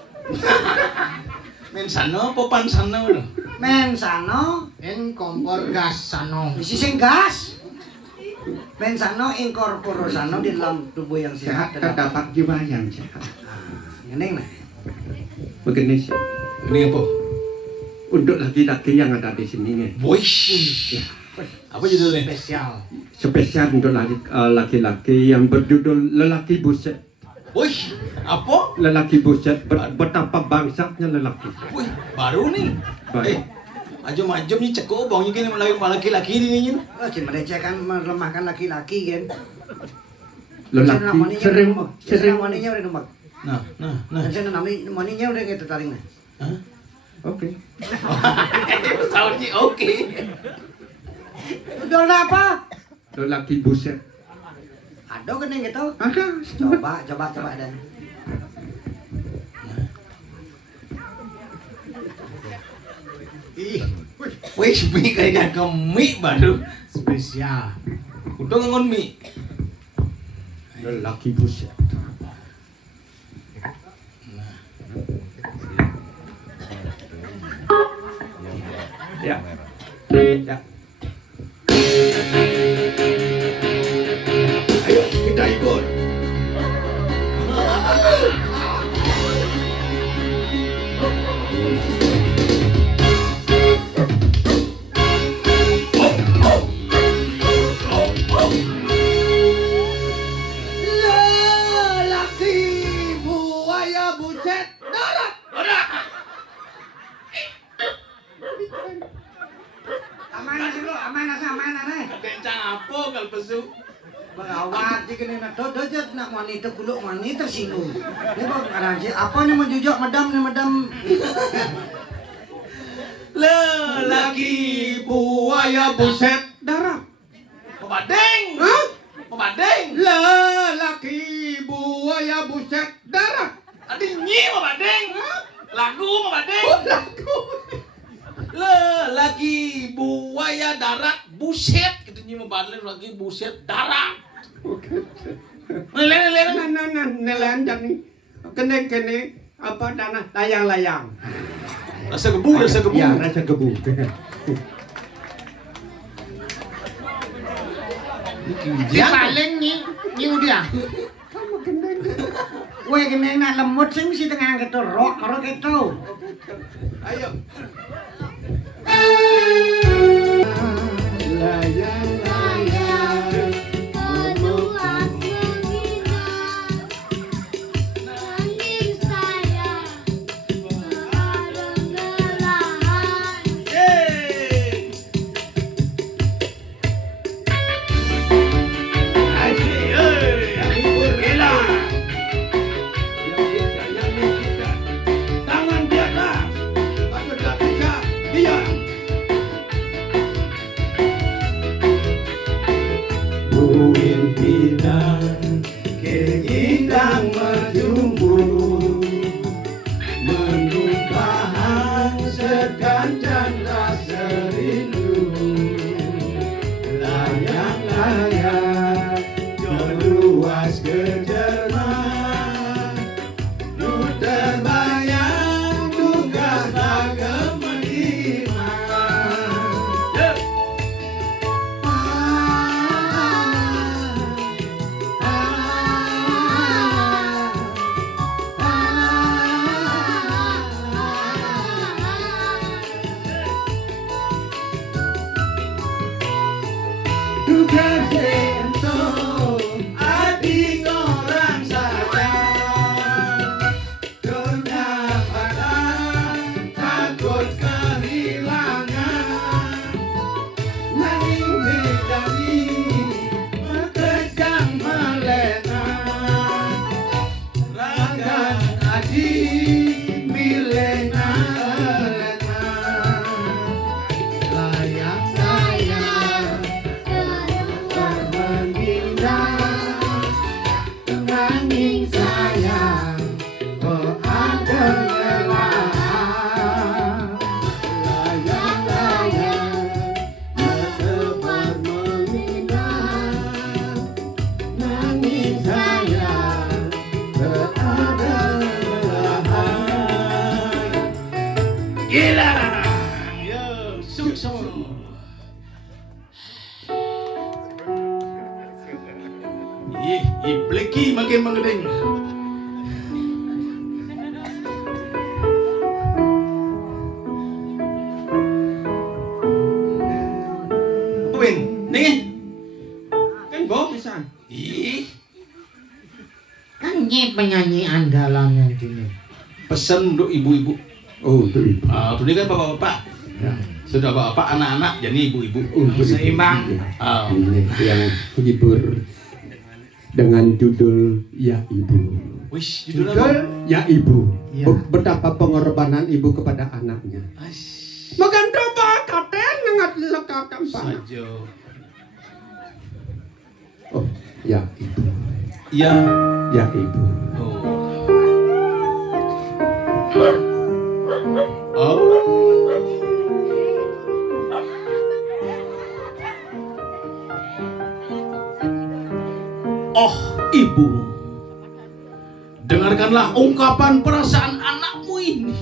Men sano apa pan sano lho. Men sano En kompor gas sano. isi sing gas. Men sano incorporo sano di dalam tubuh yang sehat Sehat terdapat jiwa yang sehat. Ngeneng nah. Begini sih. Ini apa? Untuk laki-laki yang ada di sini nih. Boish. Apa judulnya? Spesial. Spesial untuk laki-laki yang berjudul lelaki buset. Boish. Apa? Lelaki buset betapa bangsatnya lelaki. Wih, baru nih. Baik. Ajum-ajum nih ceko bang gini melalui laki-laki ini nih. Oh, si mereka kan melemahkan laki-laki kan. Lelaki sering maninya udah nombak. Nah. Saya maninya udah gitu taringnya. Hah? Oke. Saurnya oke. Udah apa? Lelaki buset. Ada kan yang gitu? Ada. Coba ada. Ih, wih mie kayak mie baru. Spesial. Udah ngon mie. Lelaki buset. Ya. Ya. Ayo kita ikut. Lelaki buaya buset darat. Amanah dulu, amanah. Kencang apa kalau pesu? Bagawat jika ni nak dojot nak wanita kuluk wanita tersinggung. Ni bang araji apa ni menjujak madam. Lelaki buaya buset Darat. pembading. Hah? Pembading. Lelaki buaya buset darat. Tadi nyi pembading. Lagu pembading. Lagu. Lelaki buaya darat buset gitu nyi membadling lagi buset darat. Lele. Nah, nelayan jadi kene apa tanah layang-layang. Rasa gebu. Ya, rasa gebu. Si paling ni udah. Kamu kene. Weh kena nak lemut sih mesti tengah gitu rok gitu. Ayo. Layang-layang Meluas menghina angin saya berdengaran. Yeay. Asik, gila. Tangan di atas. Kalau tak bisa, diam. Bukit Pinang keindahan berjumbu menumpahang sekancan rasa rindu layang-layang luas ke Jerman ku terbayang duka raga menimang. Duka sentuh adik orang saja. Kedapatan takut kehilangan. Nanging bedani berkejang melena. Ragan adik milena lena. Layang-layang termengindah nanging sayang kau ada ngelah. Layang-layang tetap mengindah nanging sayang kau ada ngelah. Gila. Yo, sukses. Bleki makin mengedeng. Apa Ben? Nih. Kan bawa pisan. Ih, Kan ni penyanyi andalan yang ini. pesen untuk ibu-ibu. Oh, itu ibu. Ini kan bapak-bapak. Ya. Sudah bapak anak-anak jadi ibu-ibu. Untuk Seimbang. ibu. Oh. Ini yang hibur dengan judul Ya Ibu. Wish, judul Judul apa? Ya Ibu. Ya. Betapa pengorbanan ibu kepada anaknya. Aish. Makan coba katen ngat lekat kampan. Saja. Oh, Ya Ibu. Ya. Ya Ibu. Oh. Oh, ibu. Dengarkanlah ungkapan perasaan anakmu ini.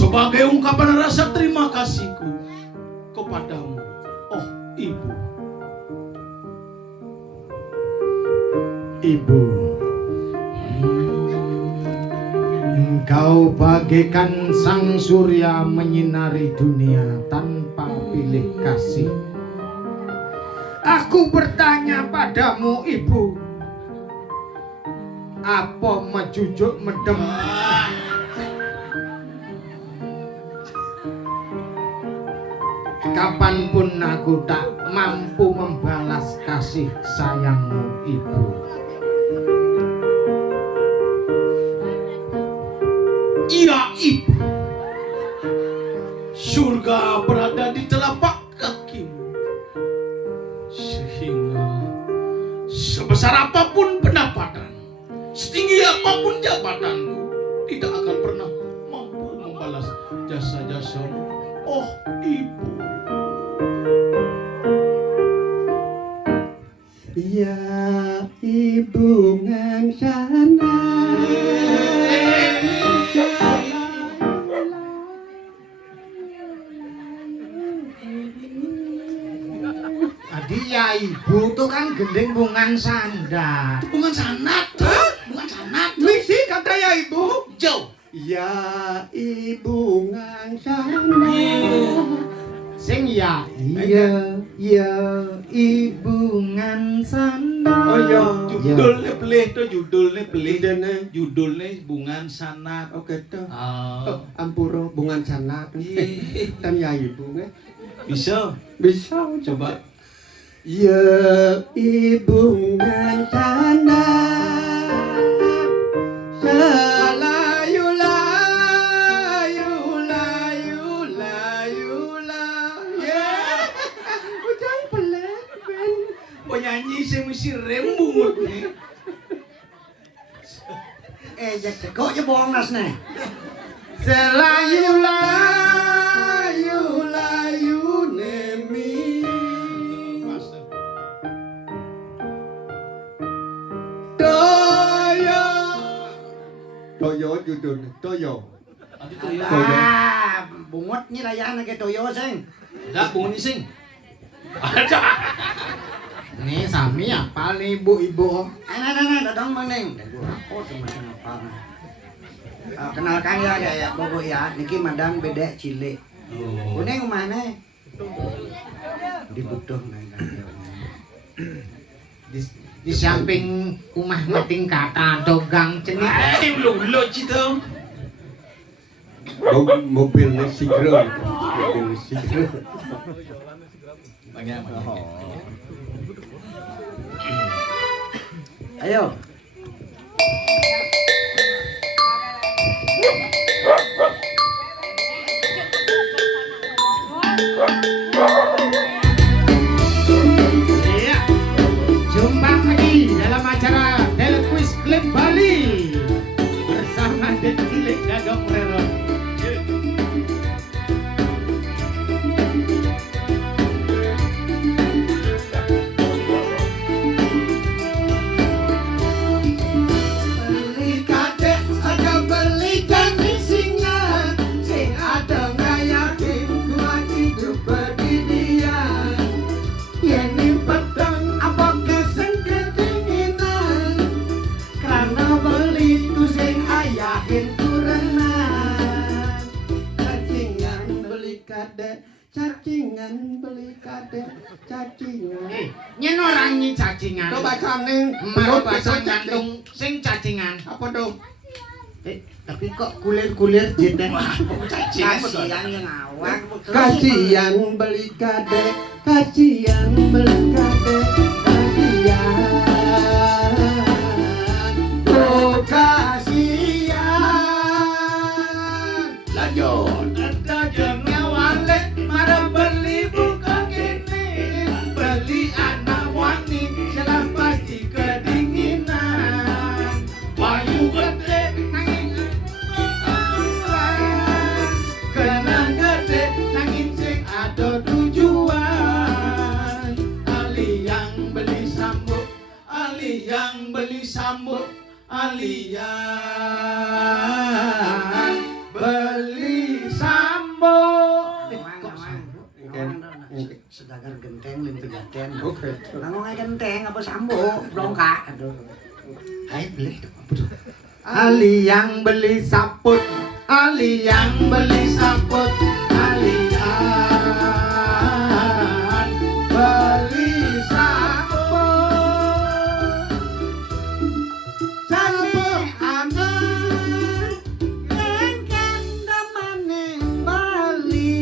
sebagai ungkapan rasa terima kasihku kepadamu, oh Ibu. Ibu, engkau bagaikan sang surya menyinari dunia tanpa pilih kasih. Aku bertanya padamu, Ibu, apa mejujuk medem? Kapanpun aku tak mampu membalas kasih sayangmu, Ibu. Iya Ibu, surga berada di telapak kakimu, sehingga sebesar apapun pendapatan, setinggi apapun jabatanku, tidak akan pernah mampu membalas jasa-jasamu, oh Ibu. Ya ibu ngansana Tadi ya Ibu tuh kan gending bungan sandar. Bungan sanat, bungan sanat, Misi kata ya ibu. jauh. Ya ibu ngansana Sing ya Ibu ngan sandar. Oh iya. Judulnya belih tuh, judulnya belih, Idene. judulnya bungan sanat. Oke tuh. Ah, Ampuro bungan sana. iya. Dan ya ibu nge. Bisa, Bisa coba. Ya ibu ngansana Salayu layu layu layu layu. Udah pelan ben. Penyanyi saya mesti rembungut nih. Jak kok je bohong nas nih. Selayu layu layu nemi. Toyo. Toyo judulnya Toyo. Ah, bungut ni rayaan ke toyo sing. Ada bungun sing. Ada. Nih sami apa nih ibu-ibu? Nah, dadang mending. Oh, semakin apa. Kenalkan ya Bobo ya. Niki Madam Beda Cilik. Kuning mana? Dibutuh Di samping rumah meting kata dogang cenik. Belum cita. Mobilnya sigro. Mobil sigro. Banyak. Ayo. Iya. Jumpa lagi dalam acara Telequiz Klip Bali bersama Cilik Gadong Rero. Beli kadek ada beli janji singa sing ada ngayakin gua hidup beginian yen petang apa kesen kedinginan karena beli ku sing ayahin kurenan cacingan beli kadek cacingan beli kadek cacingan Nyen orang nyi cacingan. coba caning Mau bahasa jantung sing cacingan. apa dong Tapi kok kulir-kulir jeten. Kasihan yang awak. kasihan beli kadek kasihan beli kadek kasihan oh kasihan lanjut Ada jangan wale marah beli bukan gini, beli anak wani jelas pasti kedinginan. Bayu gede nanging kenang gede nanging sing ada tujuan. Ali yang beli sambut, Ali yang beli sambut, Ali yang beli sambo. Sedagar genteng lim pejaten. Oke. Ngomongnya genteng apa sambo, blongkak. Aduh. Ayo beli. Ali yang beli saput, Ali yang beli saput, Ali yang beli saput. Saput anak Lengken damaning Bali.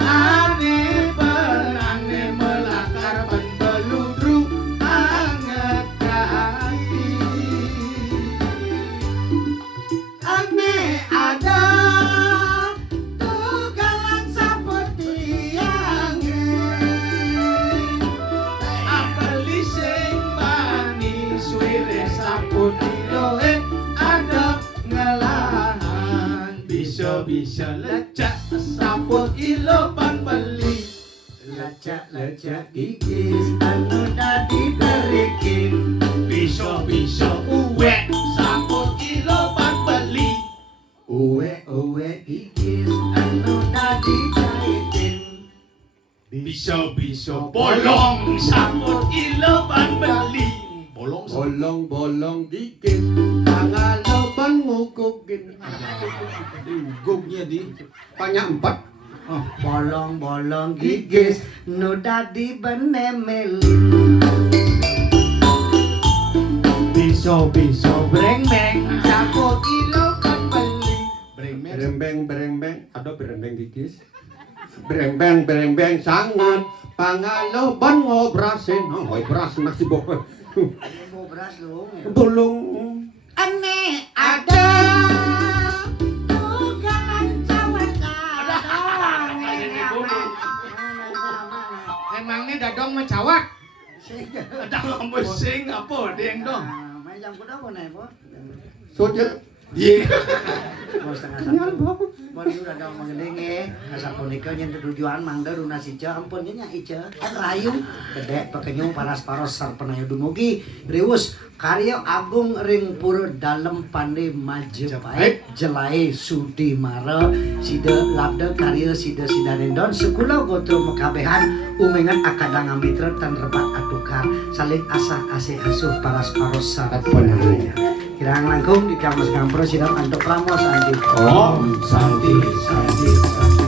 ane perane melakar penbeludru anget kai. Ane ada tugalan seperti yang Apeli sing bani suwire saput iloe adep ngelahan bisa-bisa lecak saput ilo pan beli Lacak-lacak gigis anu dadi berikin. bisa-bisa uwek saput ilo pan beli Uwe-uwe gigis anu dadi jaitin. bisa-bisa bolong saput ilo pan beli bolong saput bolong-bolong gigis tangaloban ngukugin. gugnya di Banyak 4. Bolong-bolong gigis nu dadi benemelin. bisa-bisa breng-breng saput ilo pan beli Berembeng, ada berembeng gigis. Berembeng sangat pangaloban ngobrasin. Ngobras nasi bok. Mau beras lu. Bolong. Ane ada tugalan cawat Emang ini dadong mencawak. dalam besing apa deng dong Macam kuda apa nih, Po? Soja. iya Mau setengah Kenyal satu. bok. Mau itu udah dong mengendenge. Asa punika nyen tujuan mangga runa sica ampun nya ica. Rayu gede pekenyung paras-paros sarpenayu dumugi riwus karya agung ring pura dalem pandai Majapahit jelai Sudi Mara sida labda karya sida sidanendon sekula gotro mekabehan umengan akadang mitra tan rebat atukar saling asah asih asuh paras-paros sarpenayu. Kirang langkung di kamus ngampro sidang antuk ramos anjing. Om Santi Santi Santi